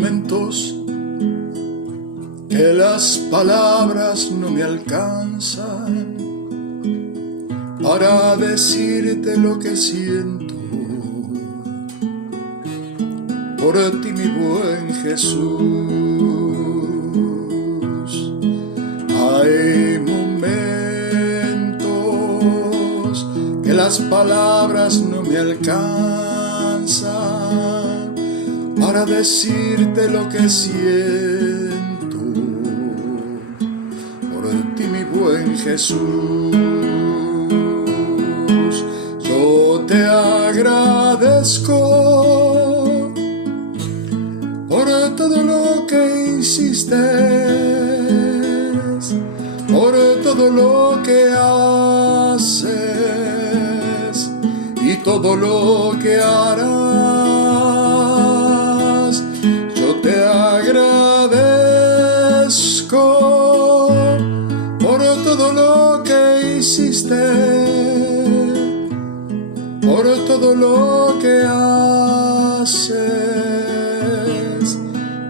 momentos que las palabras no me alcanzan para decirte lo que siento por ti, mi buen Jesús. Hay momentos que las palabras no me alcanzan para decirte lo que siento por ti, mi buen Jesús. Yo te agradezco por todo lo que hiciste, por todo lo que haces y todo lo que harás. Yo te agradezco por todo lo que hiciste, por todo lo que haces,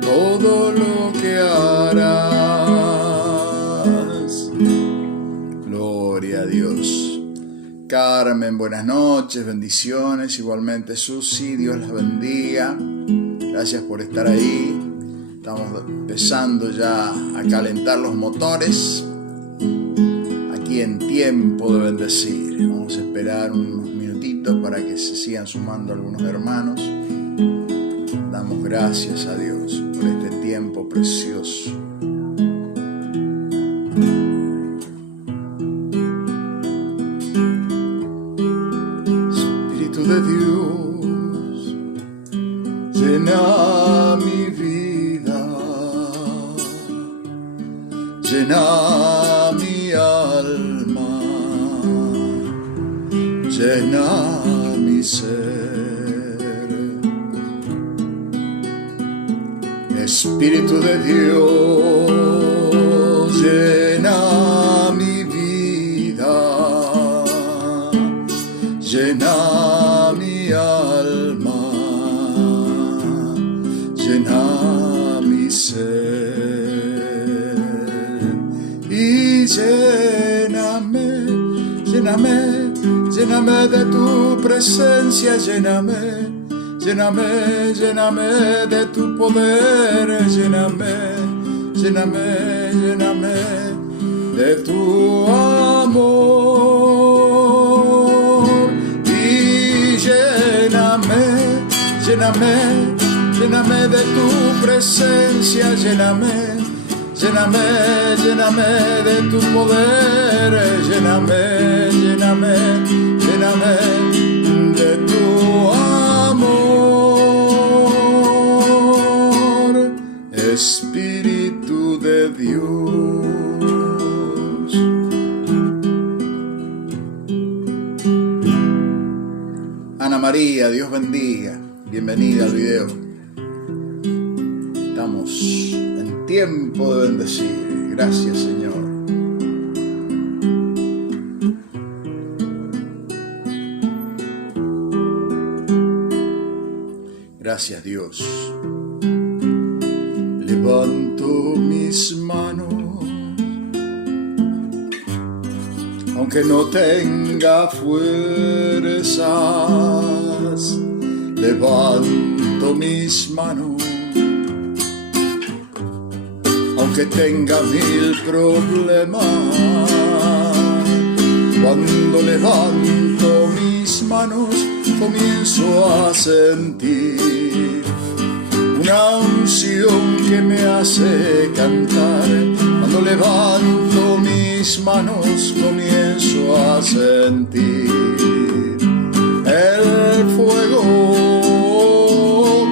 todo lo que harás. Gloria a Dios. Carmen, buenas noches, bendiciones. Igualmente Susi, Dios las bendiga. Gracias por estar ahí. Estamos empezando ya a calentar los motores aquí en Tiempo de Bendecir. Vamos a esperar unos minutitos para que se sigan sumando algunos hermanos. Damos gracias a Dios por este tiempo precioso. Espíritu de Dios, llena mi vida, llena mi alma, llena mi ser. Espíritu de Dios, llena mi vida, llena mi alma, llena mi ser. Y lléname, lléname, lléname de tu presencia, lléname, lléname, lléname de tu poder, lléname, lléname, lléname de tu amor. Y lléname, lléname, lléname de tu presencia, lléname, lléname, lléname de tu poder, lléname, lléname, lléname de tu amor, Espíritu de Dios. Ana María, Dios bendiga, bienvenida al video. Estamos en tiempo de bendecir. Gracias, Señor. Gracias, Dios. Levanto mis manos, aunque no tenga fuerzas. Levanto mis manos, aunque tenga mil problemas. Cuando levanto mis manos, comienzo a sentir una unción que me hace cantar. Cuando levanto mis manos, comienzo a sentir el fuego.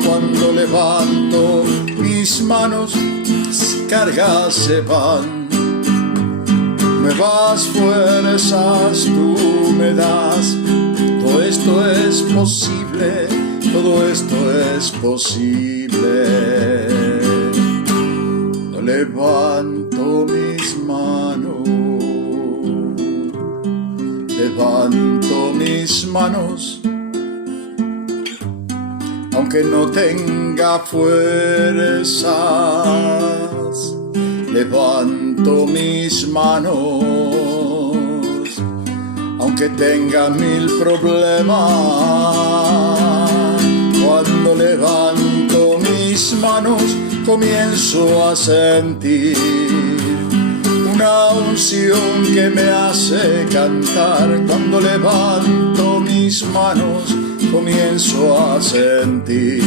Cuando levanto mis manos, cargas se van. Nuevas fuerzas tú me das. Todo esto es posible, todo esto es posible. No levanto mis manos, levanto mis manos, aunque no tenga fuerzas, levanto mis manos, aunque tenga 1000 problemas. Cuando levanto mis manos, comienzo a sentir una unción que me hace cantar. Cuando levanto mis manos, comienzo a sentir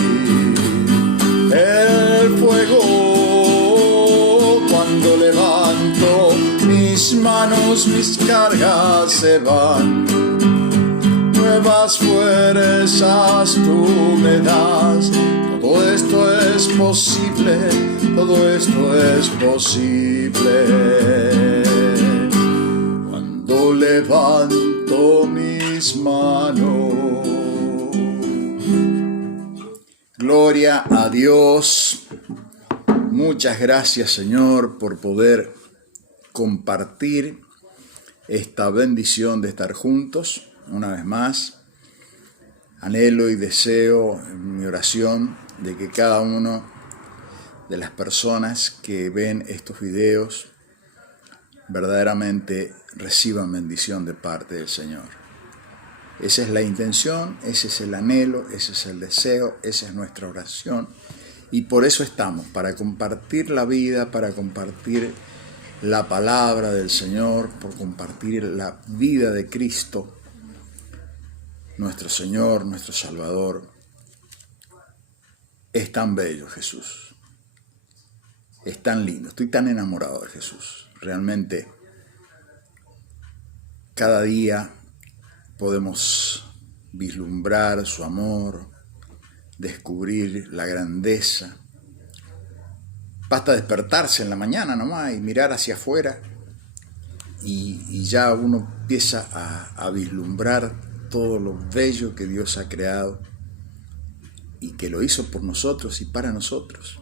el fuego. Cuando levanto mis manos, mis cargas se van. Nuevas fuerzas tú me das. Todo esto es posible, todo esto es posible. Cuando levanto mis manos. Gloria a Dios. Muchas gracias, Señor, por poder compartir esta bendición de estar juntos. Una vez más, anhelo y deseo en mi oración de que cada uno de las personas que ven estos videos verdaderamente reciban bendición de parte del Señor. Esa es la intención, ese es el anhelo, ese es el deseo, esa es nuestra oración. Y por eso estamos, para compartir la vida, para compartir la palabra del Señor, por compartir la vida de Cristo, nuestro Señor, nuestro Salvador. Es tan bello Jesús, es tan lindo, estoy tan enamorado de Jesús. Realmente cada día podemos vislumbrar su amor, descubrir la grandeza. Basta despertarse en la mañana nomás y mirar hacia afuera y ya uno empieza a vislumbrar todo lo bello que Dios ha creado y que lo hizo por nosotros y para nosotros.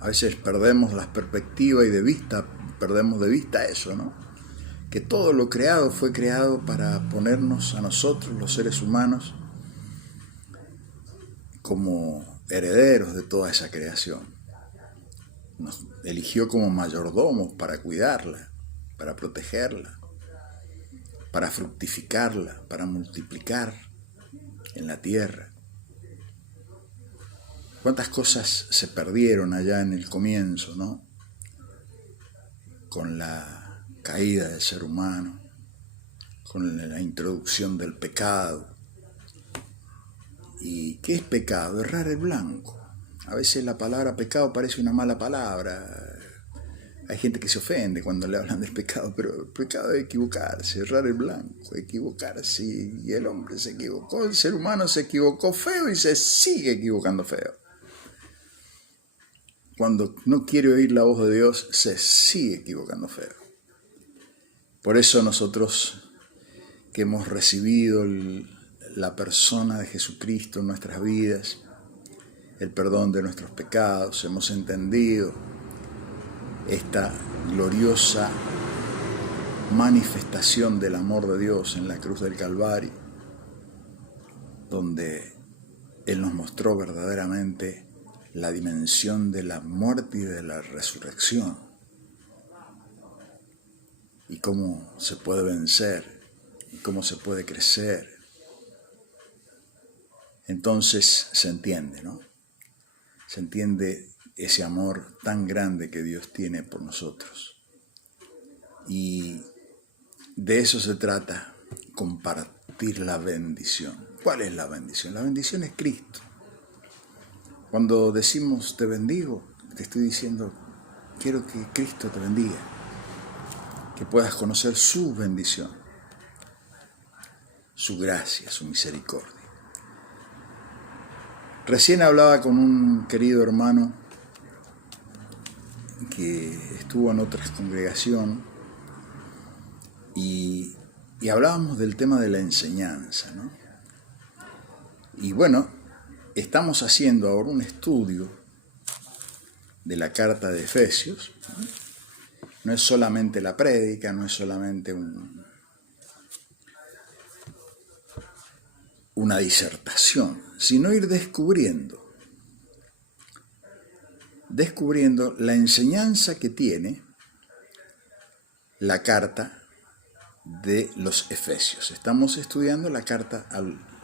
A veces perdemos la perspectiva y perdemos de vista eso, ¿no? Que todo lo creado fue creado para ponernos a nosotros, los seres humanos, como herederos de toda esa creación. Nos eligió como mayordomos para cuidarla, para protegerla, para fructificarla, para multiplicar en la tierra. ¿Cuántas cosas se perdieron allá en el comienzo, ¿no? Con la caída del ser humano, con la introducción del pecado. ¿Y qué es pecado? Errar el blanco. A veces la palabra pecado parece una mala palabra. Hay gente que se ofende cuando le hablan del pecado, pero el pecado es equivocarse, errar el blanco, equivocarse. Y el hombre se equivocó, el ser humano se equivocó feo y se sigue equivocando feo. Cuando no quiere oír la voz de Dios, se sigue equivocando feo. Por eso nosotros que hemos recibido la persona de Jesucristo en nuestras vidas, el perdón de nuestros pecados, hemos entendido esta gloriosa manifestación del amor de Dios en la cruz del Calvario, donde Él nos mostró verdaderamente la dimensión de la muerte y de la resurrección, y cómo se puede vencer, y cómo se puede crecer. Entonces se entiende, ¿no? Se entiende ese amor tan grande que Dios tiene por nosotros. Y de eso se trata, compartir la bendición. ¿Cuál es la bendición? La bendición es Cristo. Cuando decimos te bendigo, te estoy diciendo, quiero que Cristo te bendiga, que puedas conocer su bendición, su gracia, su misericordia. Recién hablaba con un querido hermano que estuvo en otra congregación y hablábamos del tema de la enseñanza, ¿no? Y bueno, estamos haciendo ahora un estudio de la carta de Efesios. No es solamente la prédica, no es solamente una disertación, sino ir descubriendo la enseñanza que tiene la carta de los Efesios. Estamos estudiando la carta a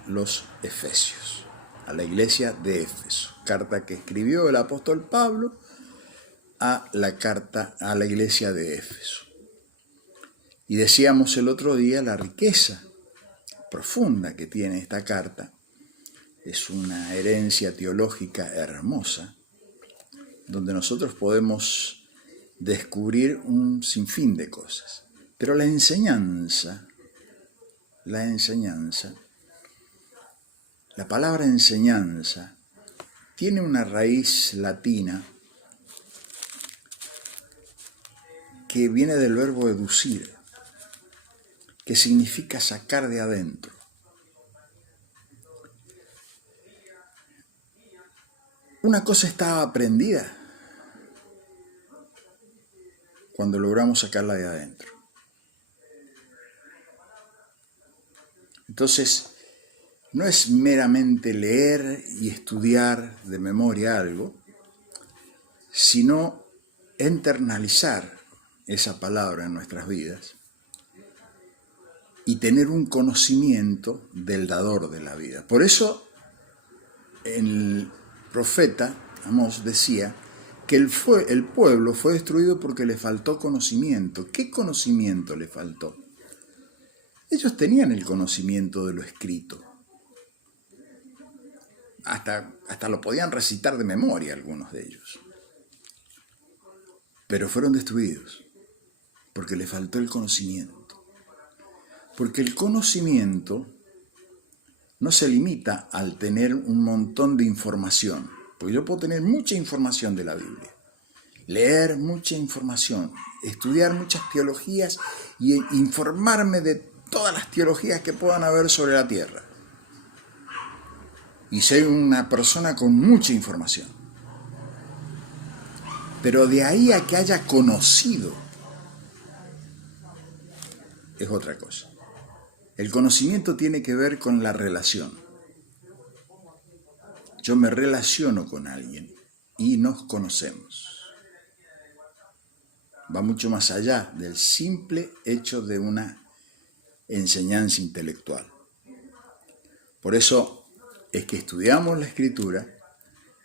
los Efesios, a la iglesia de Éfeso, carta que escribió el apóstol Pablo a la iglesia de Éfeso. Y decíamos el otro día la riqueza profunda que tiene esta carta. Es una herencia teológica hermosa, donde nosotros podemos descubrir un sinfín de cosas. Pero la enseñanza, la palabra enseñanza, tiene una raíz latina que viene del verbo educir, que significa sacar de adentro. Una cosa está aprendida cuando logramos sacarla de adentro. Entonces, no es meramente leer y estudiar de memoria algo, sino internalizar esa palabra en nuestras vidas y tener un conocimiento del dador de la vida. Por eso el profeta Amós decía que el pueblo fue destruido porque le faltó conocimiento. ¿Qué conocimiento le faltó? Ellos tenían el conocimiento de lo escrito. Hasta lo podían recitar de memoria algunos de ellos. Pero fueron destruidos porque le faltó el conocimiento. Porque el conocimiento no se limita al tener un montón de información. Porque yo puedo tener mucha información de la Biblia, leer mucha información, estudiar muchas teologías y informarme de todas las teologías que puedan haber sobre la tierra. Y ser una persona con mucha información. Pero de ahí a que haya conocido es otra cosa. El conocimiento tiene que ver con la relación. Yo me relaciono con alguien y nos conocemos. Va mucho más allá del simple hecho de una enseñanza intelectual. Por eso es que estudiamos la Escritura,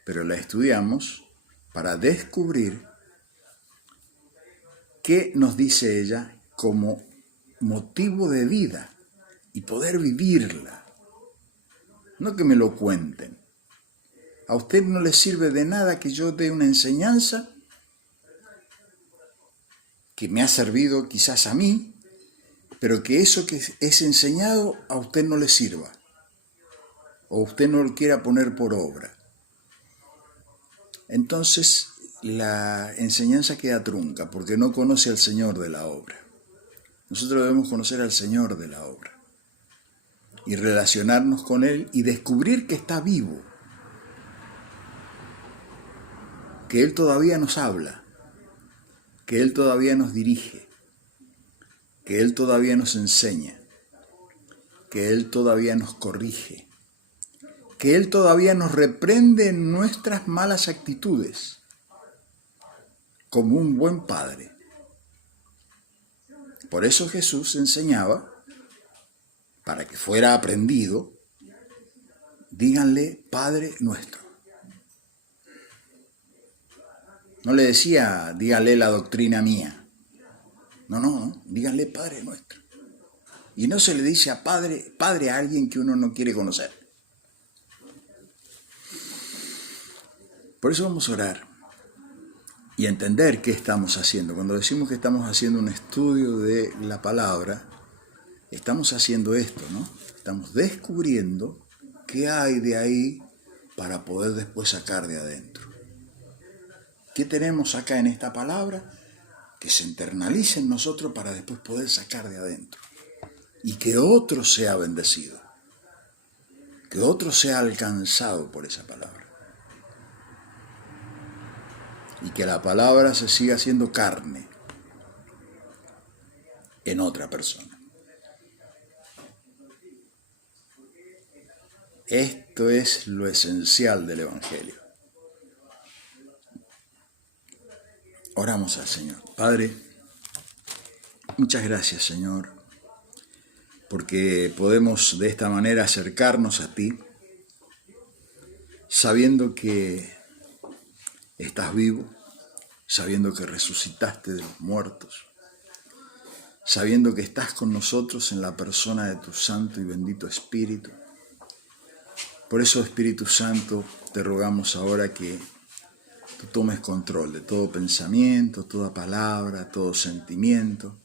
pero la estudiamos para descubrir qué nos dice ella como motivo de vida y poder vivirla. No que me lo cuenten. A usted no le sirve de nada que yo dé una enseñanza que me ha servido quizás a mí, pero que eso que es enseñado a usted no le sirva, o usted no lo quiera poner por obra. Entonces la enseñanza queda trunca, porque no conoce al Señor de la obra. Nosotros debemos conocer al Señor de la obra y relacionarnos con Él y descubrir que está vivo, que Él todavía nos habla, que Él todavía nos dirige, que Él todavía nos enseña, que Él todavía nos corrige, que Él todavía nos reprende en nuestras malas actitudes, como un buen padre. Por eso Jesús enseñaba, para que fuera aprendido, díganle Padre nuestro. No le decía, díganle la doctrina mía. No, díganle Padre nuestro. Y no se le dice a Padre a alguien que uno no quiere conocer. Por eso vamos a orar y entender qué estamos haciendo. Cuando decimos que estamos haciendo un estudio de la palabra, estamos haciendo esto, ¿no? Estamos descubriendo qué hay de ahí para poder después sacar de adentro. ¿Qué tenemos acá en esta palabra? Que se internalice en nosotros para después poder sacar de adentro. Y que otro sea bendecido. Que otro sea alcanzado por esa palabra. Y que la palabra se siga haciendo carne en otra persona. Esto es lo esencial del Evangelio. Oramos al Señor. Padre, muchas gracias, Señor, porque podemos de esta manera acercarnos a ti, sabiendo que estás vivo, sabiendo que resucitaste de los muertos, sabiendo que estás con nosotros en la persona de tu Santo y bendito Espíritu. Por eso, Espíritu Santo, te rogamos ahora que tú tomes control de todo pensamiento, toda palabra, todo sentimiento,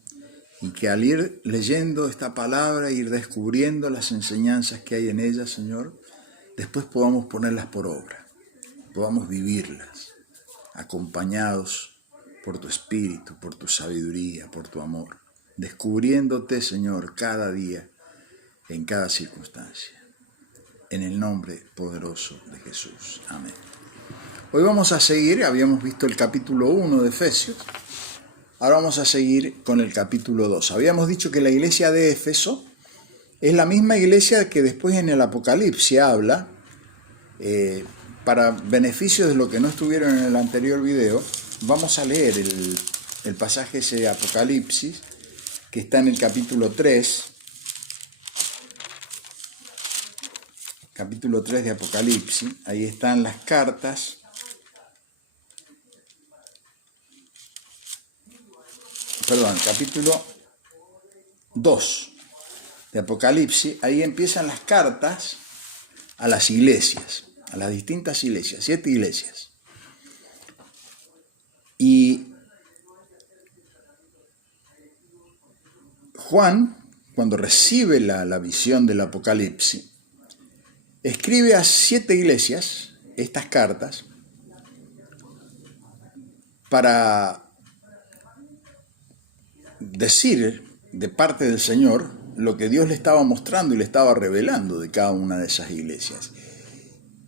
y que al ir leyendo esta palabra, ir descubriendo las enseñanzas que hay en ella, Señor, después podamos ponerlas por obra, podamos vivirlas, acompañados por tu Espíritu, por tu sabiduría, por tu amor, descubriéndote, Señor, cada día, en cada circunstancia. En el nombre poderoso de Jesús. Amén. Hoy vamos a seguir, habíamos visto el capítulo 1 de Efesios, ahora vamos a seguir con el capítulo 2. Habíamos dicho que la iglesia de Éfeso es la misma iglesia que después en el Apocalipsis habla, para beneficio de los que no estuvieron en el anterior video, vamos a leer el pasaje ese de Apocalipsis, que está en el capítulo 3, capítulo 3 de Apocalipsis. Ahí están las cartas capítulo 2 de Apocalipsis. Ahí empiezan las cartas a las iglesias, a las distintas iglesias, 7 iglesias. Y Juan, cuando recibe la visión del Apocalipsis, escribe a 7 iglesias estas cartas para decir de parte del Señor lo que Dios le estaba mostrando y le estaba revelando de cada una de esas iglesias.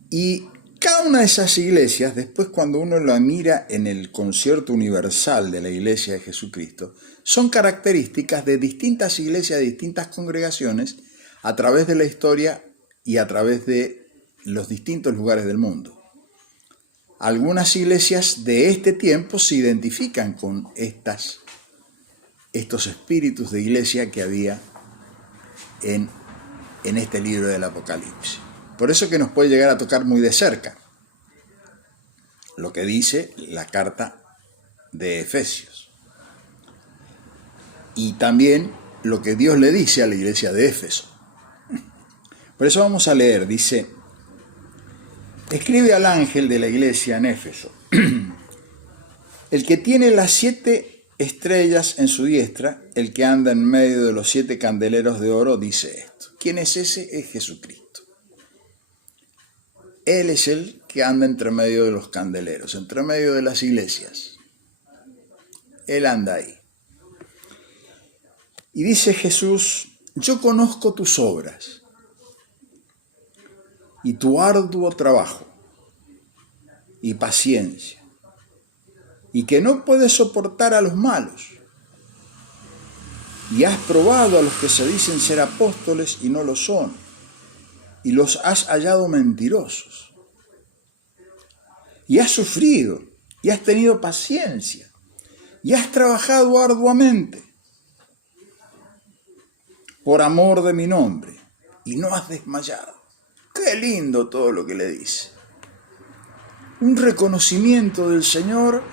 Y cada una de esas iglesias, después cuando uno la mira en el concierto universal de la Iglesia de Jesucristo, son características de distintas iglesias, de distintas congregaciones, a través de la historia y a través de los distintos lugares del mundo. Algunas iglesias de este tiempo se identifican con estos espíritus de iglesia que había en este libro del Apocalipsis. Por eso que nos puede llegar a tocar muy de cerca lo que dice la carta de Efesios. Y también lo que Dios le dice a la iglesia de Éfeso. Por eso vamos a leer, dice: escribe al ángel de la iglesia en Éfeso, el que tiene las 7 estrellas en su diestra, el que anda en medio de los 7 candeleros de oro, dice esto. ¿Quién es ese? Es Jesucristo. Él es el que anda entre medio de los candeleros, entre medio de las iglesias. Él anda ahí. Y dice Jesús: yo conozco tus obras y tu arduo trabajo y paciencia, y que no puedes soportar a los malos, y has probado a los que se dicen ser apóstoles y no lo son, y los has hallado mentirosos, y has sufrido, y has tenido paciencia, y has trabajado arduamente por amor de mi nombre, y no has desmayado. Qué lindo todo lo que le dice. Un reconocimiento del Señor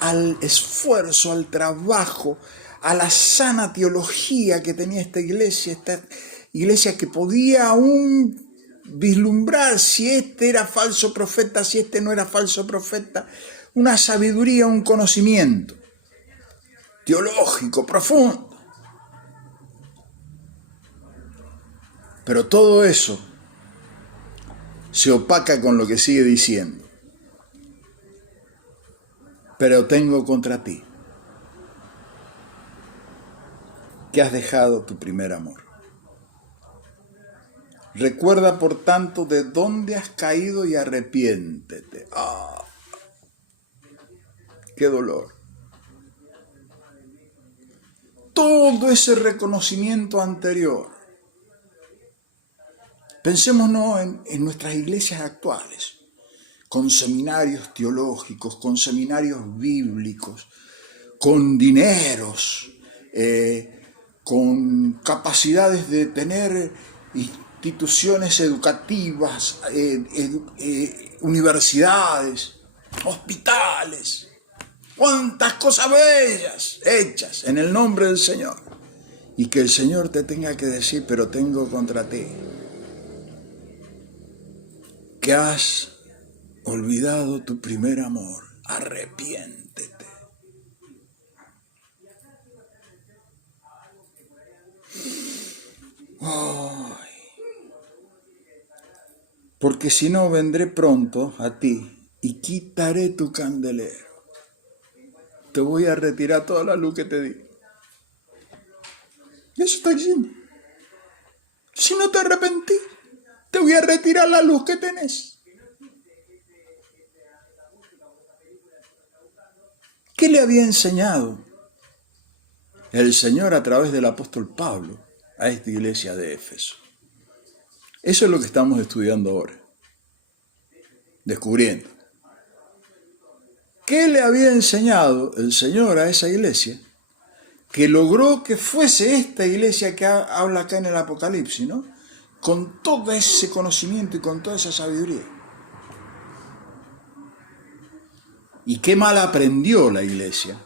al esfuerzo, al trabajo, a la sana teología que tenía esta iglesia que podía aún vislumbrar si este era falso profeta, si este no era falso profeta. Una sabiduría, un conocimiento teológico profundo. Pero todo eso se opaca con lo que sigue diciendo. Pero tengo contra ti que has dejado tu primer amor. Recuerda, por tanto, de dónde has caído y arrepiéntete. ¡Ah! ¡Qué dolor! Todo ese reconocimiento anterior Pensémonos en nuestras iglesias actuales, con seminarios teológicos, con seminarios bíblicos, con dineros, con capacidades de tener instituciones educativas, universidades, hospitales, cuántas cosas bellas hechas en el nombre del Señor. Y que el Señor te tenga que decir, pero tengo contra ti que has olvidado tu primer amor, arrepiéntete. Porque si no vendré pronto a ti y quitaré tu candelero. Te voy a retirar toda la luz que te di. Y eso está diciendo. Si no te arrepentís, te voy a retirar la luz que tenés. ¿Qué le había enseñado el Señor a través del apóstol Pablo a esta iglesia de Éfeso? Eso es lo que estamos estudiando ahora, descubriendo. ¿Qué le había enseñado el Señor a esa iglesia que logró que fuese esta iglesia que habla acá en el Apocalipsis, ¿no? Con todo ese conocimiento y con toda esa sabiduría? Y qué mal aprendió la iglesia,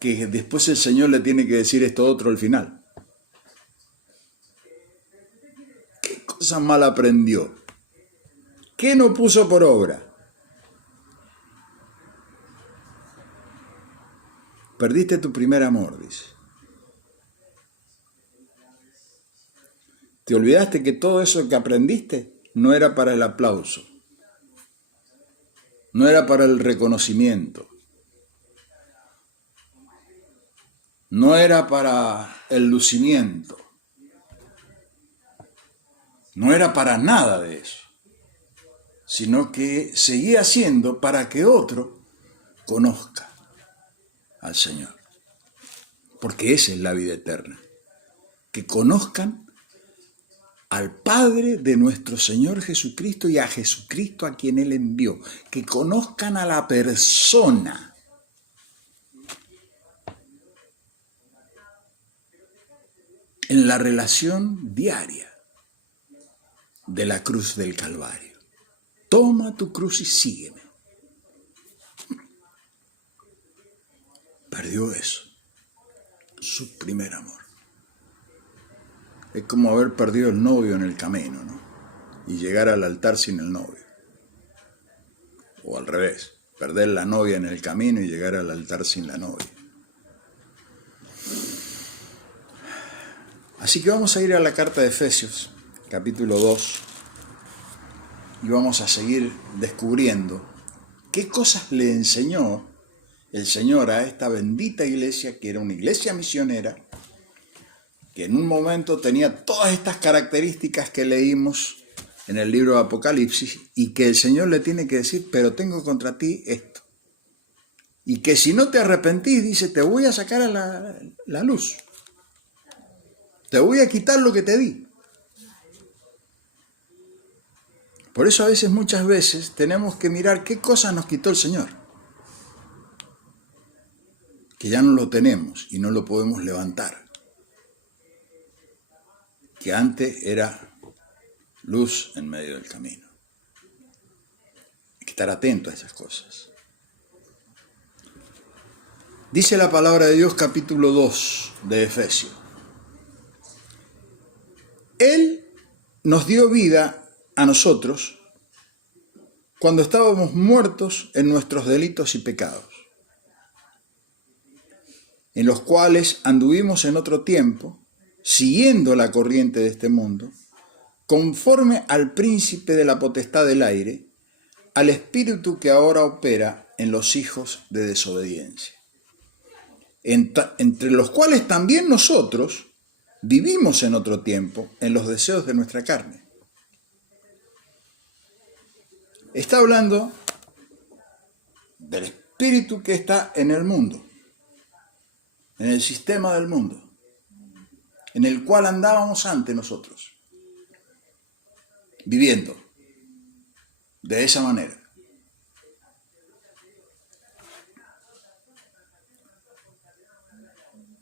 que después el Señor le tiene que decir esto otro al final. ¿Qué cosa mal aprendió? ¿Qué no puso por obra? Perdiste tu primer amor, dice. Te olvidaste que todo eso que aprendiste no era para el aplauso, no era para el reconocimiento, no era para el lucimiento, no era para nada de eso, sino que seguía siendo para que otro conozca al Señor. Porque esa es la vida eterna, que conozcan al Padre de nuestro Señor Jesucristo y a Jesucristo a quien Él envió, que conozcan a la persona. En la relación diaria de la cruz del Calvario. Toma tu cruz y sígueme. Perdió eso, su primer amor. Es como haber perdido el novio en el camino, ¿no? Y llegar al altar sin el novio. O al revés, perder la novia en el camino y llegar al altar sin la novia. Así que vamos a ir a la carta de Efesios, capítulo 2, y vamos a seguir descubriendo qué cosas le enseñó el Señor a esta bendita iglesia, que era una iglesia misionera, que en un momento tenía todas estas características que leímos en el libro de Apocalipsis, y que el Señor le tiene que decir, pero tengo contra ti esto. Y que si no te arrepentís, dice, te voy a sacar a la luz. Te voy a quitar lo que te di. Por eso a veces, muchas veces, tenemos que mirar qué cosas nos quitó el Señor. Que ya no lo tenemos y no lo podemos levantar. Que antes era luz en medio del camino. Hay que estar atento a esas cosas. Dice la palabra de Dios, capítulo 2 de Efesios. Él nos dio vida a nosotros cuando estábamos muertos en nuestros delitos y pecados, en los cuales anduvimos en otro tiempo, siguiendo la corriente de este mundo, conforme al príncipe de la potestad del aire, al espíritu que ahora opera en los hijos de desobediencia, entre los cuales también nosotros vivimos en otro tiempo en los deseos de nuestra carne. Está hablando del espíritu que está en el mundo, en el sistema del mundo, en el cual andábamos antes nosotros. viviendo de esa manera.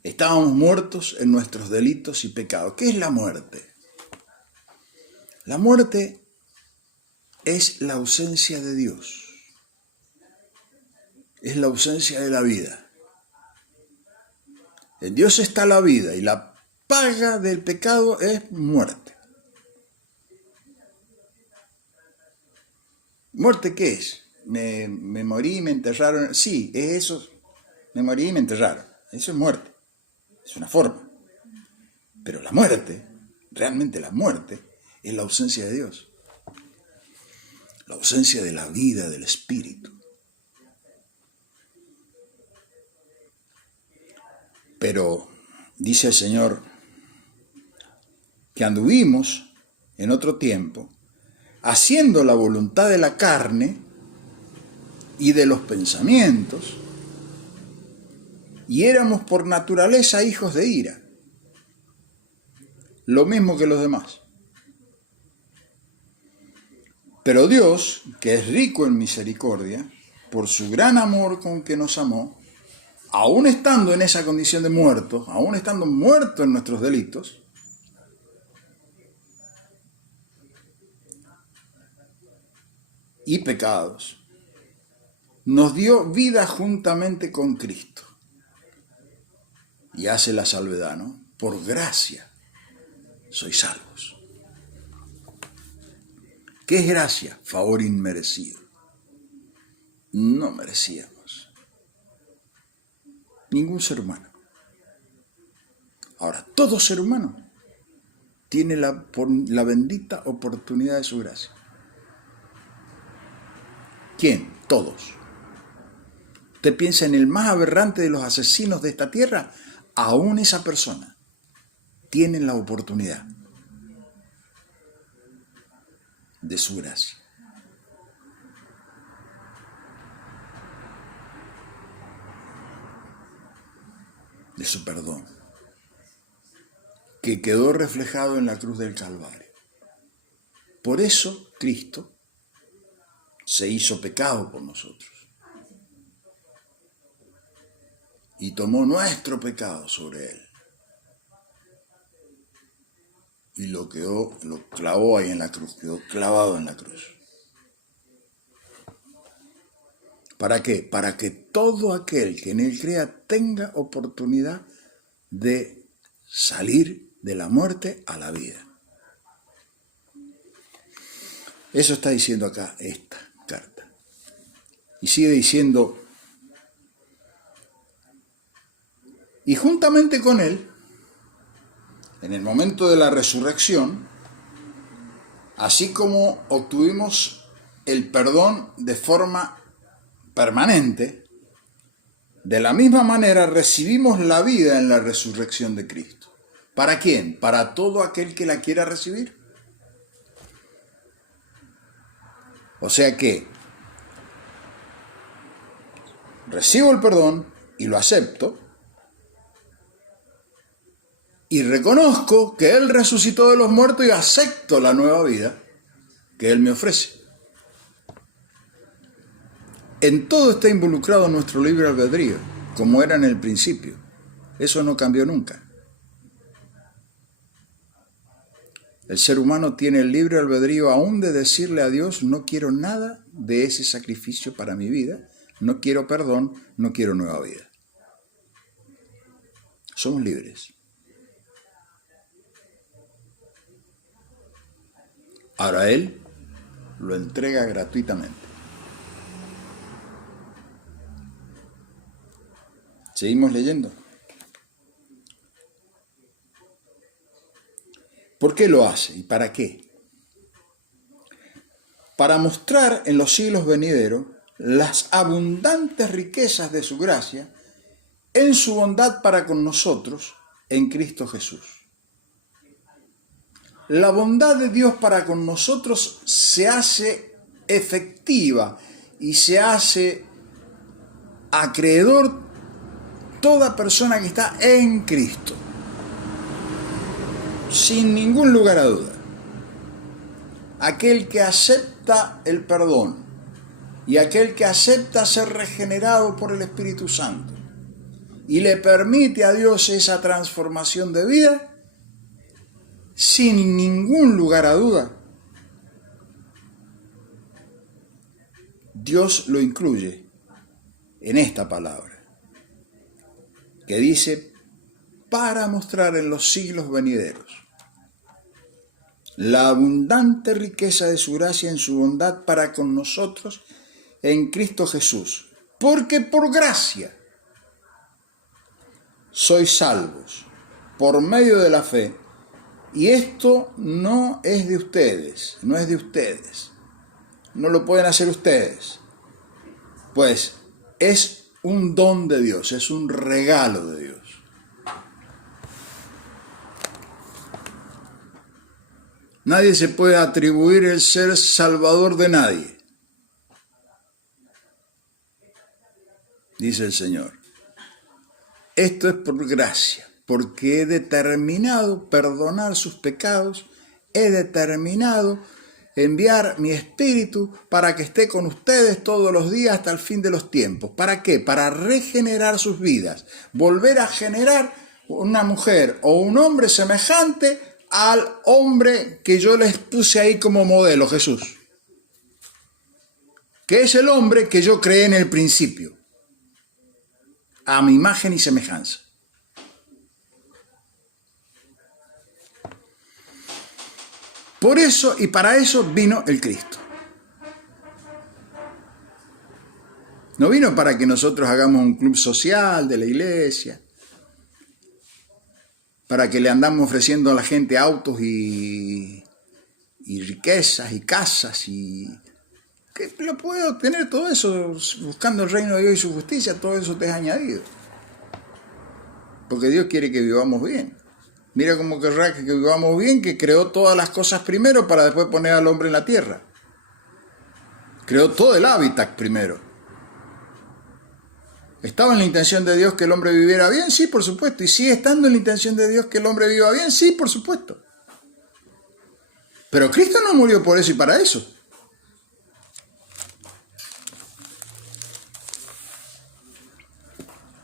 Estábamos muertos en nuestros delitos y pecados. ¿Qué es la muerte? La muerte es la ausencia de Dios. Es la ausencia de la vida. En Dios está la vida y la paga del pecado es muerte. ¿Muerte qué es? Me morí y me enterraron. Sí, es eso. Me morí y me enterraron. Eso es muerte. Es una forma. Pero la muerte, realmente la muerte, es la ausencia de Dios. La ausencia de la vida, del Espíritu. Pero dice el Señor que anduvimos en otro tiempo haciendo la voluntad de la carne y de los pensamientos, y éramos por naturaleza hijos de ira, lo mismo que los demás. Pero Dios, que es rico en misericordia, por su gran amor con que nos amó, aún estando en esa condición de muertos, aún estando muertos en nuestros delitos, y pecados, nos dio vida juntamente con Cristo. Y hace la salvedad, ¿no? Por gracia sois salvos. ¿Qué es gracia? Favor inmerecido. No merecíamos. Ningún ser humano. Ahora, todo ser humano tiene la bendita oportunidad de su gracia. ¿Quién? Todos. Usted piensa en el más aberrante de los asesinos de esta tierra, aún esa persona tiene la oportunidad de su gracia. De su perdón, que quedó reflejado en la cruz del Calvario. Por eso Cristo se hizo pecado por nosotros y tomó nuestro pecado sobre él y lo clavó ahí en la cruz, quedó clavado en la cruz. ¿Para qué? Para que todo aquel que en él crea tenga oportunidad de salir de la muerte a la vida. Eso está diciendo acá esta carta. Y sigue diciendo, y juntamente con él, en el momento de la resurrección, así como obtuvimos el perdón de forma permanente, de la misma manera recibimos la vida en la resurrección de Cristo. ¿Para quién? Para todo aquel que la quiera recibir. O sea que recibo el perdón y lo acepto y reconozco que Él resucitó de los muertos y acepto la nueva vida que Él me ofrece. En todo está involucrado nuestro libre albedrío, como era en el principio. Eso no cambió nunca. El ser humano tiene el libre albedrío aún de decirle a Dios, no quiero nada de ese sacrificio para mi vida, no quiero perdón, no quiero nueva vida. Somos libres. Ahora Él lo entrega gratuitamente. Seguimos leyendo. ¿Por qué lo hace y para qué? Para mostrar en los siglos venideros las abundantes riquezas de su gracia en su bondad para con nosotros en Cristo Jesús. La bondad de Dios para con nosotros se hace efectiva y se hace acreedor toda persona que está en Cristo, sin ningún lugar a duda. aquel que acepta el perdón y aquel que acepta ser regenerado por el Espíritu Santo y le permite a Dios esa transformación de vida, sin ningún lugar a duda, Dios lo incluye en esta palabra, que dice, para mostrar en los siglos venideros la abundante riqueza de su gracia en su bondad para con nosotros en Cristo Jesús. Porque por gracia sois salvos por medio de la fe, y esto no es de ustedes, no es de ustedes, no lo pueden hacer ustedes, pues es un don de Dios, es un regalo de Dios. Nadie se puede atribuir el ser salvador de nadie, dice el Señor. Esto es por gracia, porque he determinado perdonar sus pecados, he determinado enviar mi Espíritu para que esté con ustedes todos los días hasta el fin de los tiempos. ¿Para qué? Para regenerar sus vidas, volver a generar una mujer o un hombre semejante al hombre que yo les puse ahí como modelo, Jesús, que es el hombre que yo creé en el principio, a mi imagen y semejanza. Por eso y para eso vino el Cristo. No vino para que nosotros hagamos un club social de la iglesia, para que le andamos ofreciendo a la gente autos y riquezas y casas y que lo puede obtener todo eso buscando el reino de Dios y su justicia. Todo eso te es añadido, porque Dios quiere que vivamos bien. Mira cómo querrá que vivamos bien, que creó todas las cosas primero para después poner al hombre en la tierra. Creó todo el hábitat primero. ¿Estaba en la intención de Dios que el hombre viviera bien? Sí, por supuesto. ¿Y sigue estando en la intención de Dios que el hombre viva bien? Sí, por supuesto. Pero Cristo no murió por eso y para eso.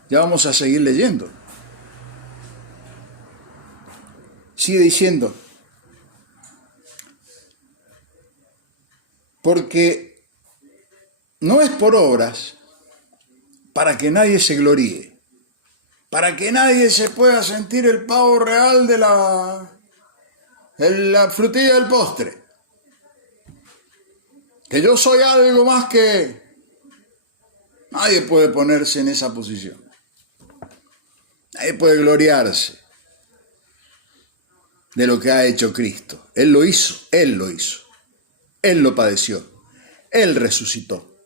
Ya vamos a seguir leyendo. Sigue diciendo, porque no es por obras para que nadie se gloríe, para que nadie se pueda sentir el pavo real de la frutilla del postre, que yo soy algo más que... Nadie puede ponerse en esa posición, nadie puede gloriarse de lo que ha hecho Cristo. Él lo hizo, Él lo hizo, Él lo padeció, Él resucitó.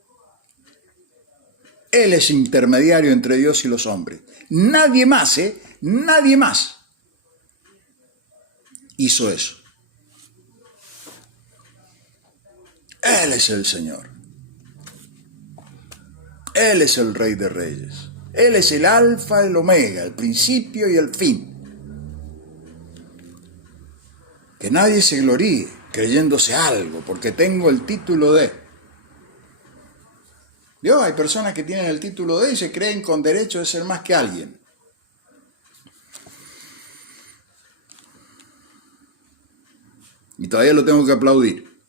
Él es intermediario entre Dios y los hombres. Nadie más, nadie más hizo eso. Él es el Señor. Él es el Rey de Reyes. Él es el Alfa, el Omega, el principio y el fin. Que nadie se gloríe creyéndose algo, porque tengo el título de... ¿Vio? Hay personas que tienen el título de y se creen con derecho de ser más que alguien. Y todavía lo tengo que aplaudir.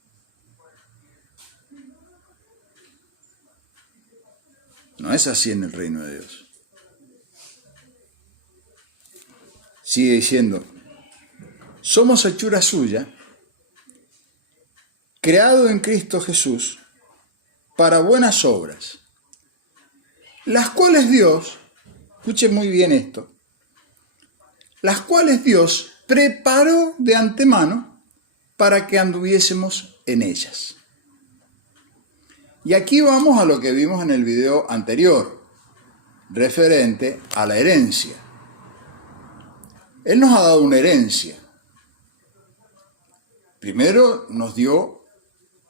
No es así en el reino de Dios. Sigue diciendo, somos hechura suya, creado en Cristo Jesús, para buenas obras, las cuales Dios, escuchen muy bien esto, las cuales Dios preparó de antemano para que anduviésemos en ellas. Y aquí vamos a lo que vimos en el video anterior, referente a la herencia. Él nos ha dado una herencia. Primero nos dio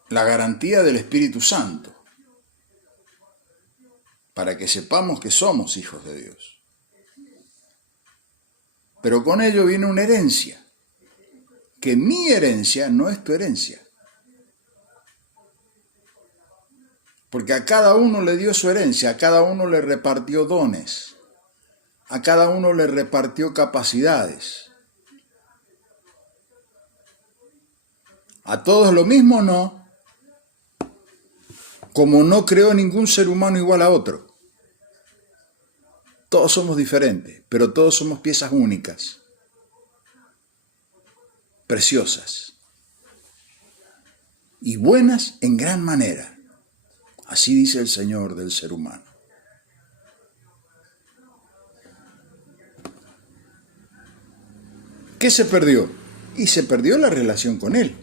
la garantía del Espíritu Santo, para que sepamos que somos hijos de Dios. Pero con ello viene una herencia, que mi herencia no es tu herencia. Porque a cada uno le dio su herencia, a cada uno le repartió dones, a cada uno le repartió capacidades. A todos lo mismo no, como no creó ningún ser humano igual a otro. Todos somos diferentes, pero todos somos piezas únicas, preciosas y buenas en gran manera. Así dice el Señor del ser humano. ¿Qué se perdió? Y se perdió la relación con Él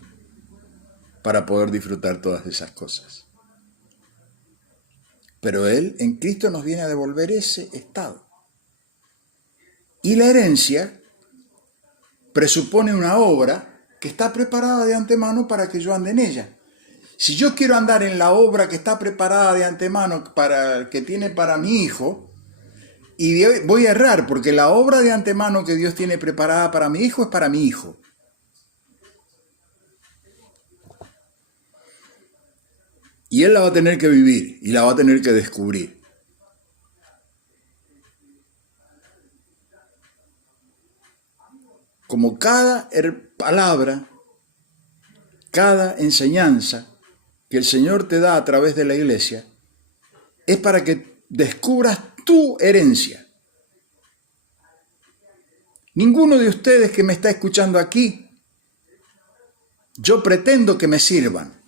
para poder disfrutar todas esas cosas. Pero Él en Cristo nos viene a devolver ese estado. Y la herencia presupone una obra que está preparada de antemano para que yo ande en ella. Si yo quiero andar en la obra que está preparada de antemano que tiene para mi hijo, y voy a errar, porque la obra de antemano que Dios tiene preparada para mi hijo es para mi hijo. Y él la va a tener que vivir y la va a tener que descubrir. Como cada palabra, cada enseñanza que el Señor te da a través de la iglesia, es para que descubras tu herencia. Ninguno de ustedes que me está escuchando aquí, yo pretendo que me sirvan.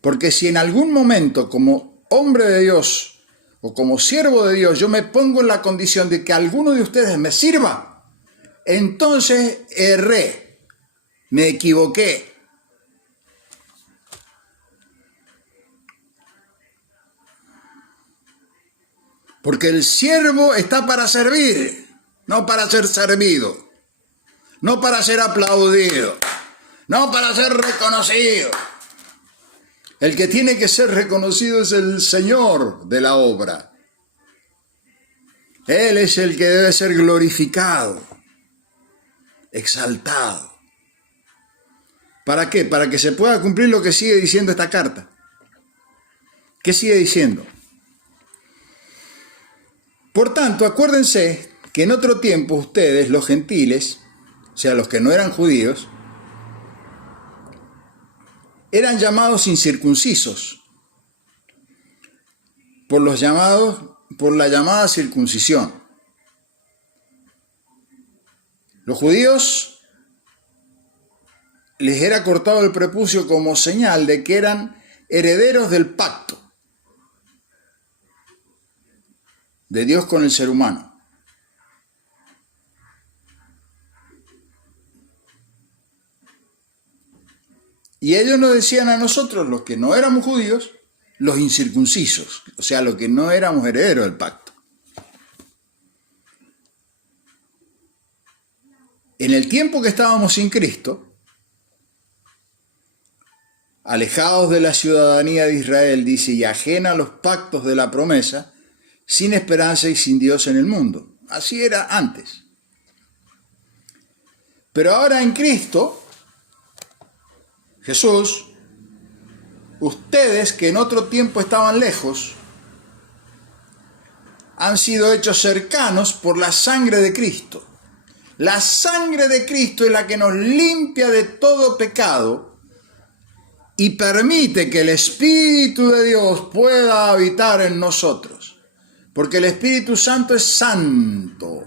Porque si en algún momento, como hombre de Dios o como siervo de Dios, yo me pongo en la condición de que alguno de ustedes me sirva, entonces erré, me equivoqué. Porque el siervo está para servir, no para ser servido, no para ser aplaudido, no para ser reconocido. El que tiene que ser reconocido es el Señor de la obra. Él es el que debe ser glorificado, exaltado. ¿Para qué? Para que se pueda cumplir lo que sigue diciendo esta carta. ¿Qué sigue diciendo? Por tanto, acuérdense que en otro tiempo ustedes, los gentiles, o sea, los que no eran judíos, eran llamados incircuncisos por la llamada circuncisión. Los judíos les era cortado el prepucio como señal de que eran herederos del pacto de Dios con el ser humano. Y ellos nos decían a nosotros, los que no éramos judíos, los incircuncisos, o sea, los que no éramos herederos del pacto. En el tiempo que estábamos sin Cristo, alejados de la ciudadanía de Israel, dice, y ajena a los pactos de la promesa, sin esperanza y sin Dios en el mundo. Así era antes. Pero ahora en Cristo, Jesús, ustedes que en otro tiempo estaban lejos, han sido hechos cercanos por la sangre de Cristo. La sangre de Cristo es la que nos limpia de todo pecado y permite que el Espíritu de Dios pueda habitar en nosotros. Porque el Espíritu Santo es santo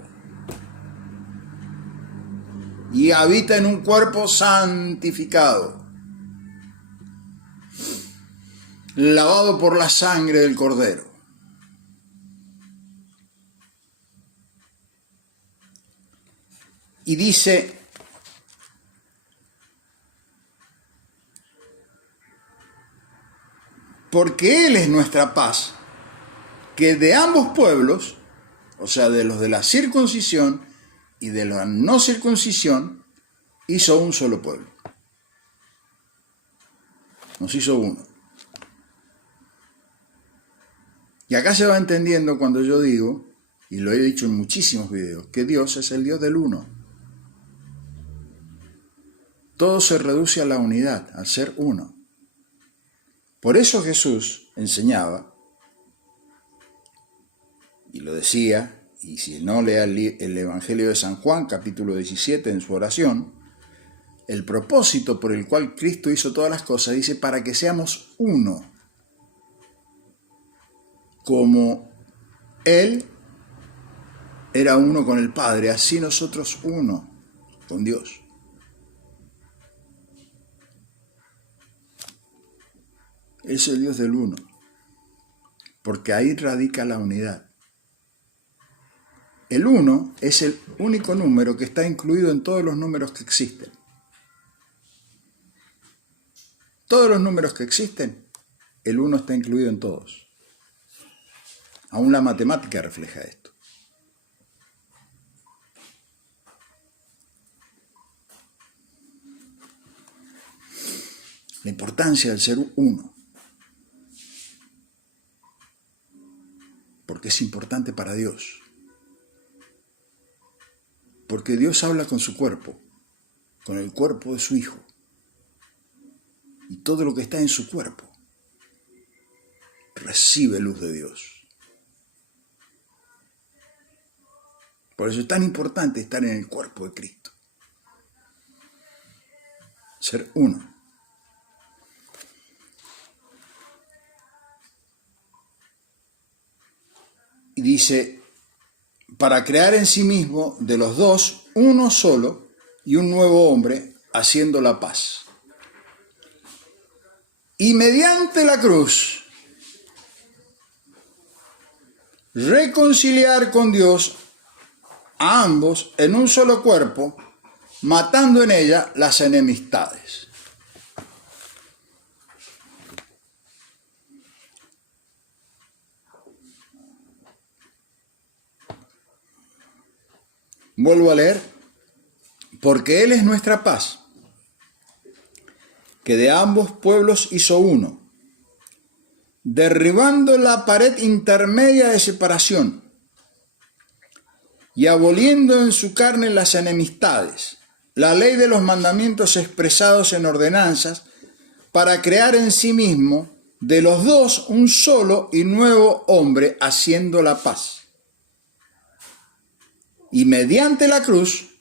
y habita en un cuerpo santificado, lavado por la sangre del Cordero. Y dice, porque Él es nuestra paz, que de ambos pueblos, o sea, de los de la circuncisión y de la no circuncisión, hizo un solo pueblo. Nos hizo uno. Y acá se va entendiendo cuando yo digo, y lo he dicho en muchísimos videos, que Dios es el Dios del uno. Todo se reduce a la unidad, al ser uno. Por eso Jesús enseñaba, y lo decía, y si no lea el Evangelio de San Juan, capítulo 17, en su oración, el propósito por el cual Cristo hizo todas las cosas, dice, para que seamos uno, como Él era uno con el Padre, así nosotros uno con Dios. Es el Dios del uno, porque ahí radica la unidad. El 1 es el único número que está incluido en todos los números que existen. Todos los números que existen, el 1 está incluido en todos. Aún la matemática refleja esto. La importancia del ser uno. Porque es importante para Dios. Porque Dios habla con su cuerpo, con el cuerpo de su Hijo. Y todo lo que está en su cuerpo recibe luz de Dios. Por eso es tan importante estar en el cuerpo de Cristo. Ser uno. Y dice, para crear en sí mismo de los dos uno solo y un nuevo hombre, haciendo la paz. Y mediante la cruz, reconciliar con Dios a ambos en un solo cuerpo, matando en ella las enemistades. Vuelvo a leer, porque Él es nuestra paz, que de ambos pueblos hizo uno, derribando la pared intermedia de separación y aboliendo en su carne las enemistades, la ley de los mandamientos expresados en ordenanzas, para crear en sí mismo de los dos un solo y nuevo hombre, haciendo la paz. Y mediante la cruz,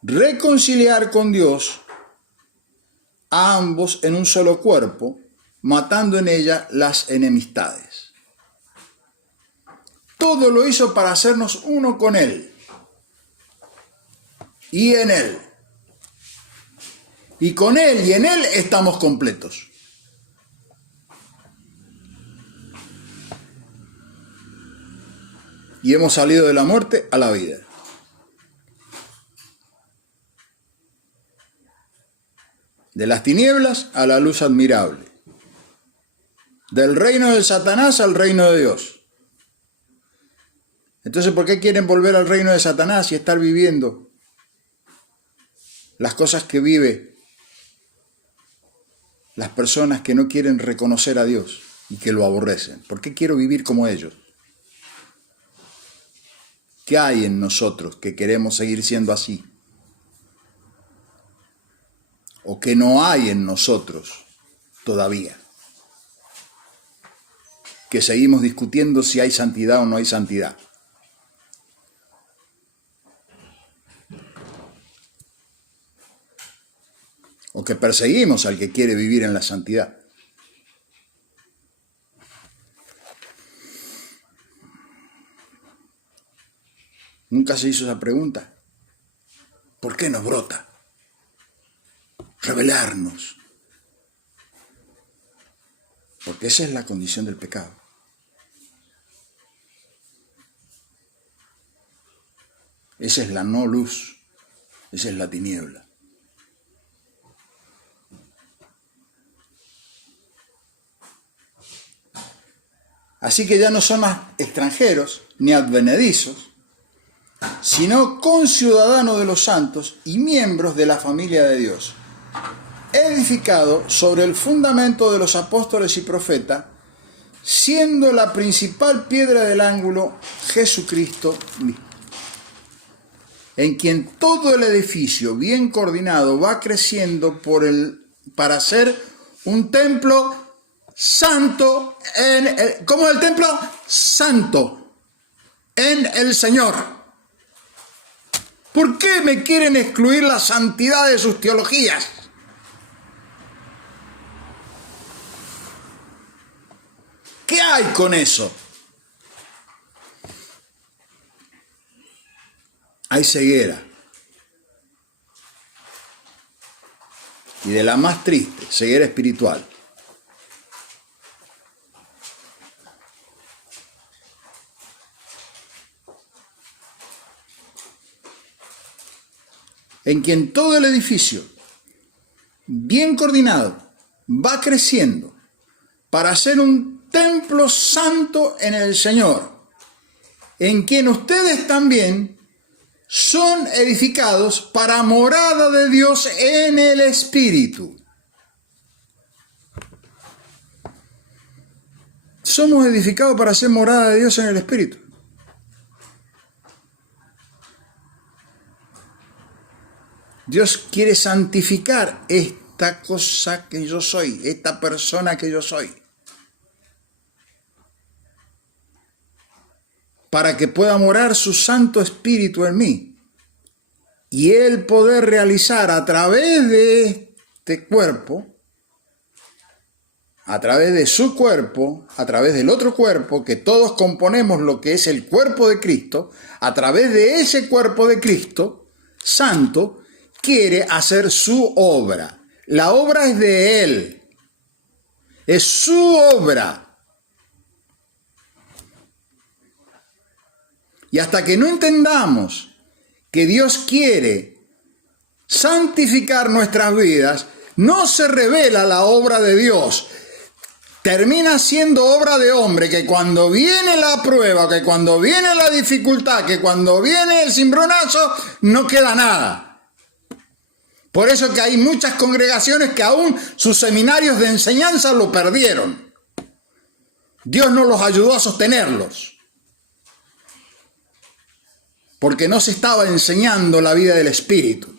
reconciliar con Dios a ambos en un solo cuerpo, matando en ella las enemistades. Todo lo hizo para hacernos uno con Él y en Él. Y con Él y en Él estamos completos. Y hemos salido de la muerte a la vida. De las tinieblas a la luz admirable. Del reino de Satanás al reino de Dios. Entonces, ¿por qué quieren volver al reino de Satanás y estar viviendo las cosas que vive las personas que no quieren reconocer a Dios y que lo aborrecen? ¿Por qué quiero vivir como ellos? ¿Qué hay en nosotros que queremos seguir siendo así? O que no hay en nosotros todavía. Que seguimos discutiendo si hay santidad o no hay santidad. O que perseguimos al que quiere vivir en la santidad. ¿Nunca se hizo esa pregunta? ¿Por qué nos brota? Rebelarnos. Porque esa es la condición del pecado. Esa es la no luz. Esa es la tiniebla. Así que ya no son más extranjeros ni advenedizos, sino conciudadanos de los santos y miembros de la familia de Dios, edificado sobre el fundamento de los apóstoles y profetas, siendo la principal piedra del ángulo Jesucristo mismo, en quien todo el edificio bien coordinado va creciendo para ser un templo santo ¿cómo es el templo? Santo en el Señor. ¿Por qué me quieren excluir la santidad de sus teologías? ¿Qué hay con eso? Hay ceguera. Y de la más triste, ceguera espiritual. En quien todo el edificio, bien coordinado, va creciendo para ser un templo santo en el Señor, en quien ustedes también son edificados para morada de Dios en el Espíritu. Somos edificados para ser morada de Dios en el Espíritu. Dios quiere santificar esta cosa que yo soy, esta persona que yo soy, para que pueda morar su Santo Espíritu en mí y Él poder realizar a través de este cuerpo, a través de su cuerpo, a través del otro cuerpo, que todos componemos lo que es el cuerpo de Cristo, a través de ese cuerpo de Cristo, santo, quiere hacer su obra. La obra es de Él. Es su obra. Y hasta que no entendamos que Dios quiere santificar nuestras vidas, no se revela la obra de Dios. Termina siendo obra de hombre, que cuando viene la prueba, que cuando viene la dificultad, que cuando viene el cimbronazo, no queda nada. Por eso que hay muchas congregaciones que aún sus seminarios de enseñanza lo perdieron. Dios no los ayudó a sostenerlos. Porque no se estaba enseñando la vida del Espíritu.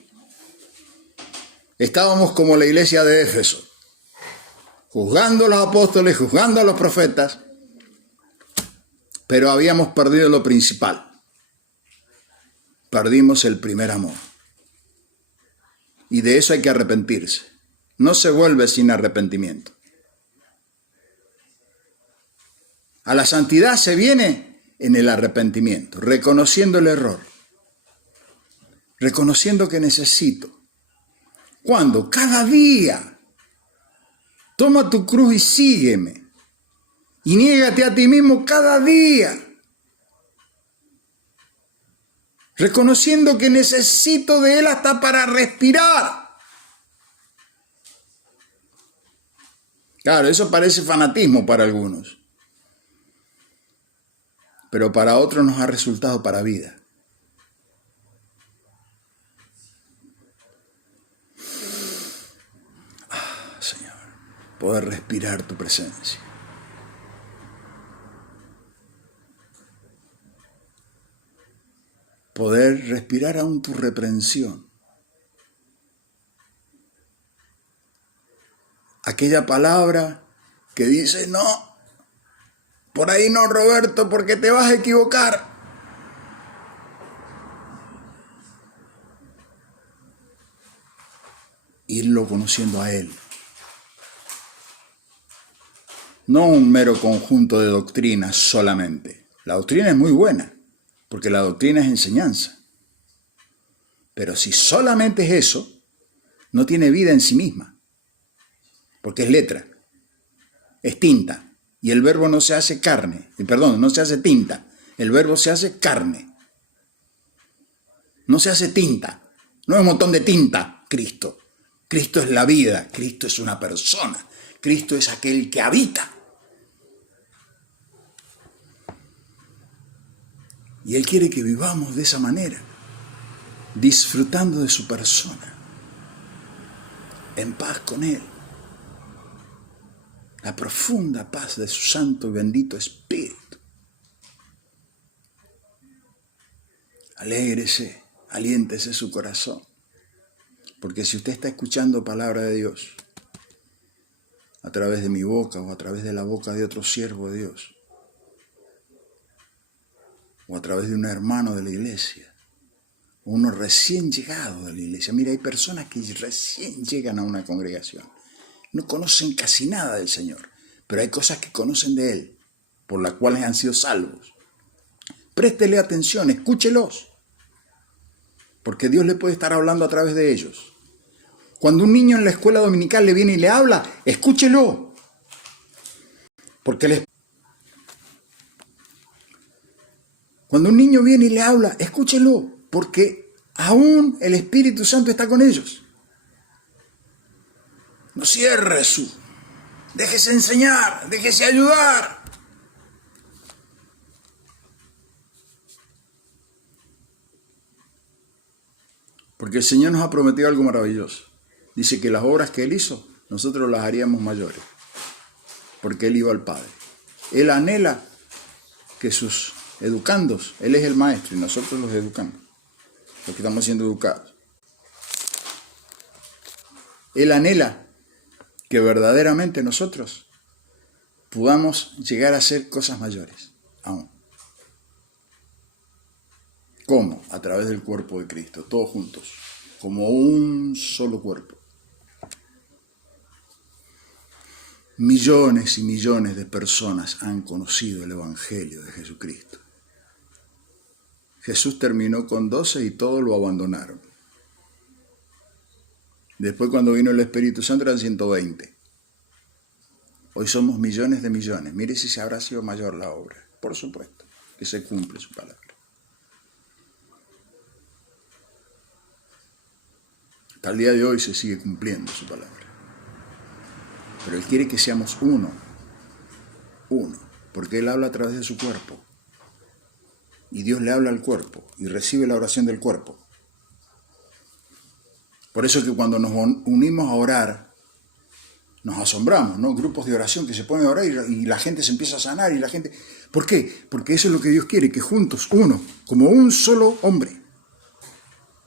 Estábamos como la iglesia de Éfeso, juzgando a los apóstoles, juzgando a los profetas, pero habíamos perdido lo principal. Perdimos el primer amor. Y de eso hay que arrepentirse. No se vuelve sin arrepentimiento. A la santidad se viene en el arrepentimiento, reconociendo el error, reconociendo que necesito. ¿Cuándo? Cada día. Toma tu cruz y sígueme. Y niégate a ti mismo cada día. Reconociendo que necesito de Él hasta para respirar. Claro, eso parece fanatismo para algunos. Pero para otros nos ha resultado para vida. Señor, poder respirar tu presencia. Poder respirar aún tu reprensión. Aquella palabra que dice, no, por ahí no, Roberto, porque te vas a equivocar. Irlo conociendo a Él. No un mero conjunto de doctrinas solamente. La doctrina es muy buena, porque la doctrina es enseñanza. Pero si solamente es eso, no tiene vida en sí misma, porque es letra, es tinta, y el verbo no se hace carne, no se hace tinta, el verbo se hace carne. No se hace tinta, no es un montón de tinta, Cristo. Cristo es la vida, Cristo es una persona, Cristo es aquel que habita. Y Él quiere que vivamos de esa manera, disfrutando de su persona, en paz con Él. La profunda paz de su santo y bendito Espíritu. Alégrese, aliéntese su corazón. Porque si usted está escuchando palabra de Dios a través de mi boca o a través de la boca de otro siervo de Dios, o a través de un hermano de la iglesia, o uno recién llegado de la iglesia. Mira, hay personas que recién llegan a una congregación, no conocen casi nada del Señor, pero hay cosas que conocen de Él, por las cuales han sido salvos. Préstele atención, escúchelos, porque Dios le puede estar hablando a través de ellos. Cuando un niño en la escuela dominical le viene y le habla, escúchelo, porque cuando un niño viene y le habla, escúchelo, porque aún el Espíritu Santo está con ellos. No cierre déjese enseñar, déjese ayudar. Porque el Señor nos ha prometido algo maravilloso. Dice que las obras que Él hizo, nosotros las haríamos mayores, porque Él iba al Padre. Él anhela que sus educandos, Él es el maestro y nosotros los educamos, los que estamos siendo educados. Él anhela que verdaderamente nosotros podamos llegar a hacer cosas mayores aún. ¿Cómo? A través del cuerpo de Cristo, todos juntos, como un solo cuerpo. Millones y millones de personas han conocido el Evangelio de Jesucristo. Jesús terminó con 12 y todos lo abandonaron. Después, cuando vino el Espíritu Santo, eran 120. Hoy somos millones de millones. Mire si se habrá sido mayor la obra. Por supuesto, que se cumple su palabra. Hasta el día de hoy se sigue cumpliendo su palabra. Pero Él quiere que seamos uno, porque Él habla a través de su cuerpo. Y Dios le habla al cuerpo y recibe la oración del cuerpo. Por eso que cuando nos unimos a orar, nos asombramos, ¿no? Grupos de oración que se ponen a orar y la gente se empieza a sanar y la gente... ¿Por qué? Porque eso es lo que Dios quiere, que juntos, uno, como un solo hombre,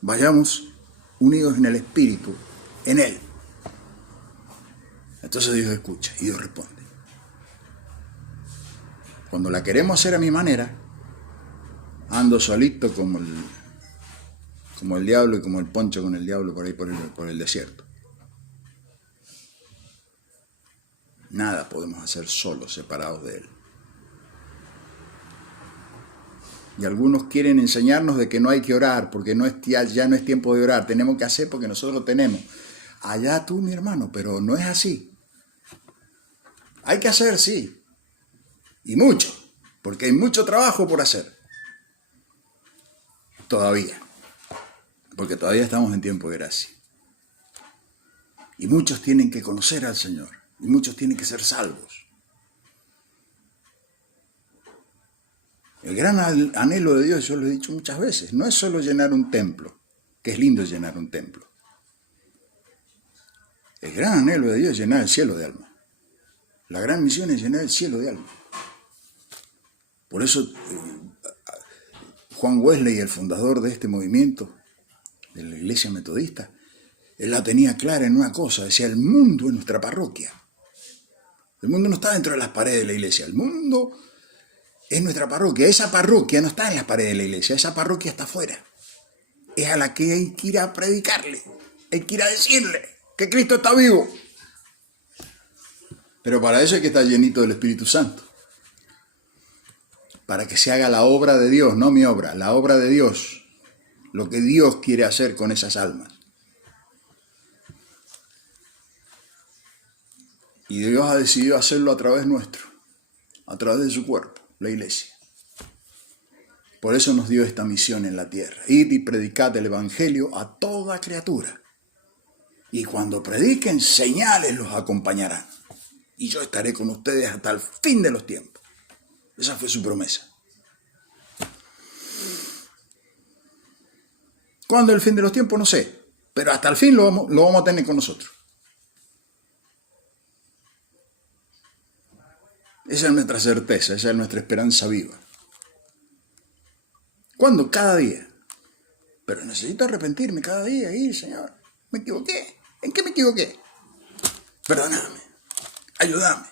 vayamos unidos en el Espíritu, en Él. Entonces Dios escucha y Dios responde. Cuando la queremos hacer a mi manera, ando solito como el diablo y como el poncho con el diablo por ahí por el desierto. Nada podemos hacer solos, separados de Él. Y algunos quieren enseñarnos de que no hay que orar, porque ya no es tiempo de orar, tenemos que hacer porque nosotros lo tenemos. Allá tú, mi hermano, pero no es así. Hay que hacer, sí, y mucho, porque hay mucho trabajo por hacer. Todavía, porque todavía estamos en tiempo de gracia. Y muchos tienen que conocer al Señor, y muchos tienen que ser salvos. El gran anhelo de Dios, yo lo he dicho muchas veces, no es solo llenar un templo, que es lindo llenar un templo. El gran anhelo de Dios es llenar el cielo de alma. La gran misión es llenar el cielo de alma. Por eso Juan Wesley, el fundador de este movimiento, de la Iglesia Metodista, él la tenía clara en una cosa, decía, el mundo es nuestra parroquia. El mundo no está dentro de las paredes de la iglesia, el mundo es nuestra parroquia. Esa parroquia no está en las paredes de la iglesia, esa parroquia está afuera. Es a la que hay que ir a predicarle, hay que ir a decirle que Cristo está vivo. Pero para eso hay que estar llenito del Espíritu Santo. Para que se haga la obra de Dios, no mi obra, la obra de Dios. Lo que Dios quiere hacer con esas almas. Y Dios ha decidido hacerlo a través nuestro, a través de su cuerpo, la iglesia. Por eso nos dio esta misión en la tierra. Id y predicad el Evangelio a toda criatura. Y cuando prediquen, señales los acompañarán. Y yo estaré con ustedes hasta el fin de los tiempos. Esa fue su promesa. ¿Cuándo es el fin de los tiempos? No sé. Pero hasta el fin lo vamos a tener con nosotros. Esa es nuestra certeza, esa es nuestra esperanza viva. ¿Cuándo? Cada día. Pero necesito arrepentirme cada día. Señor, me equivoqué. ¿En qué me equivoqué? Perdóname. Ayúdame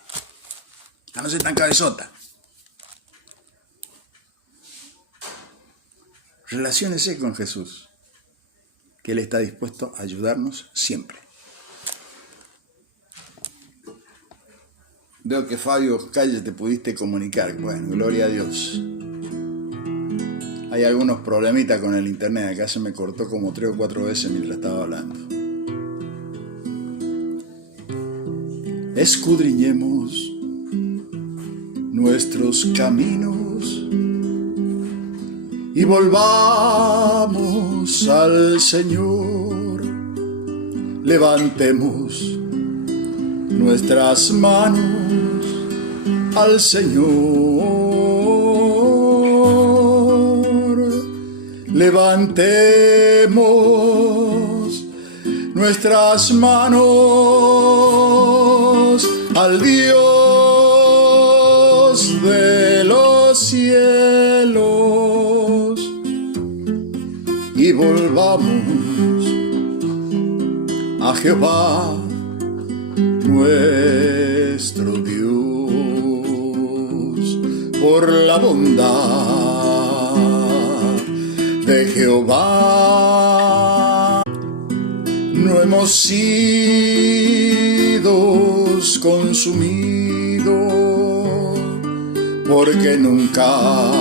a no ser tan cabezota. Relaciónese con Jesús, que Él está dispuesto a ayudarnos siempre. Veo que Fabio Calle te pudiste comunicar. Bueno, gloria a Dios. Hay algunos problemitas con el internet. Acá se me cortó como 3 o 4 veces mientras estaba hablando. Escudriñemos nuestros caminos y volvamos al Señor. Levantemos nuestras manos al Señor. Levantemos nuestras manos al Dios de los cielos y volvamos a Jehová nuestro Dios, por la bondad de Jehová no hemos sido consumidos, porque nunca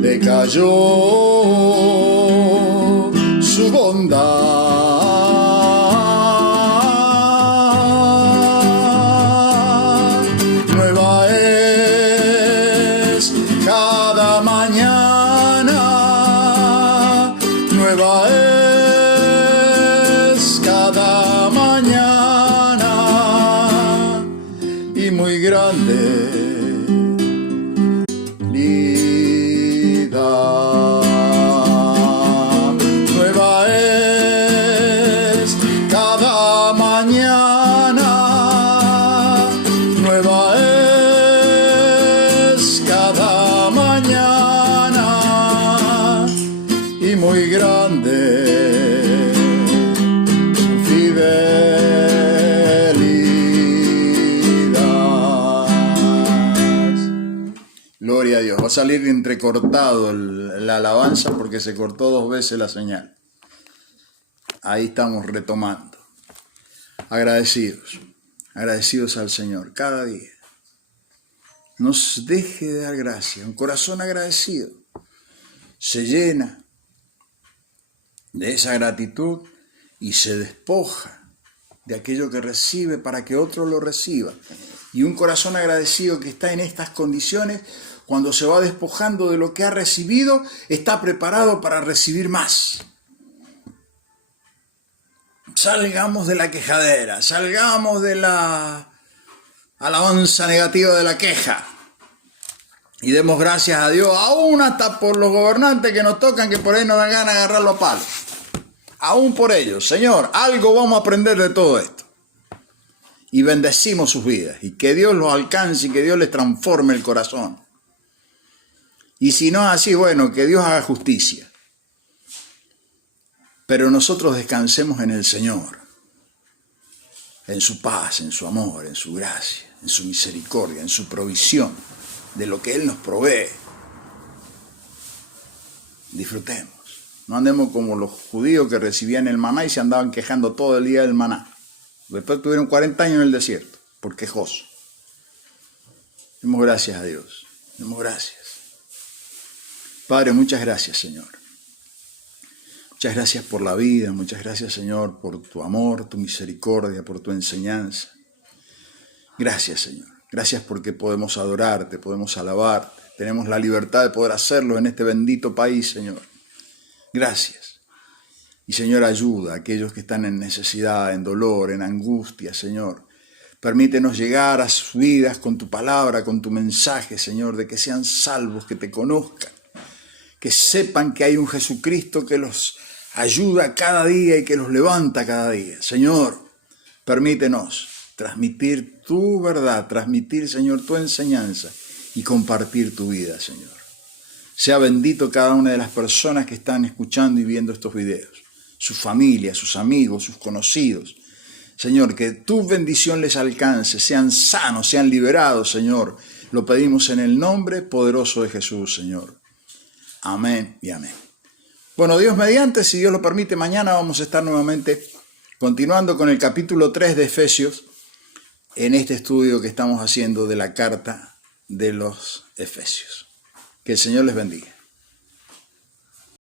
decayó su bondad. Va a salir entrecortado la alabanza porque se cortó 2 veces la señal. Ahí estamos retomando. Agradecidos al Señor cada día. No deje de dar gracias. Un corazón agradecido se llena de esa gratitud y se despoja de aquello que recibe para que otro lo reciba. Y un corazón agradecido que está en estas condiciones, cuando se va despojando de lo que ha recibido, está preparado para recibir más. Salgamos de la quejadera, salgamos de la alabanza negativa de la queja y demos gracias a Dios, aún hasta por los gobernantes que nos tocan, que por ahí nos dan ganas de agarrarlo a palos. Aún por ellos, Señor, algo vamos a aprender de todo esto. Y bendecimos sus vidas, y que Dios los alcance y que Dios les transforme el corazón. Y si no es así, bueno, que Dios haga justicia. Pero nosotros descansemos en el Señor, en su paz, en su amor, en su gracia, en su misericordia, en su provisión, de lo que Él nos provee. Disfrutemos. No andemos como los judíos que recibían el maná y se andaban quejando todo el día del maná. Después tuvieron 40 años en el desierto, por quejosos. Demos gracias a Dios. Demos gracias. Padre, muchas gracias, Señor. Muchas gracias por la vida, muchas gracias, Señor, por tu amor, tu misericordia, por tu enseñanza. Gracias, Señor. Gracias porque podemos adorarte, podemos alabarte. Tenemos la libertad de poder hacerlo en este bendito país, Señor. Gracias. Y, Señor, ayuda a aquellos que están en necesidad, en dolor, en angustia, Señor. Permítenos llegar a sus vidas con tu palabra, con tu mensaje, Señor, de que sean salvos, que te conozcan. Que sepan que hay un Jesucristo que los ayuda cada día y que los levanta cada día. Señor, permítenos transmitir tu verdad, transmitir, Señor, tu enseñanza y compartir tu vida, Señor. Sea bendito cada una de las personas que están escuchando y viendo estos videos, sus familias, sus amigos, sus conocidos. Señor, que tu bendición les alcance, sean sanos, sean liberados, Señor. Lo pedimos en el nombre poderoso de Jesús, Señor. Amén y amén. Bueno, Dios mediante, si Dios lo permite, mañana vamos a estar nuevamente continuando con el capítulo 3 de Efesios en este estudio que estamos haciendo de la carta de los Efesios. Que el Señor les bendiga.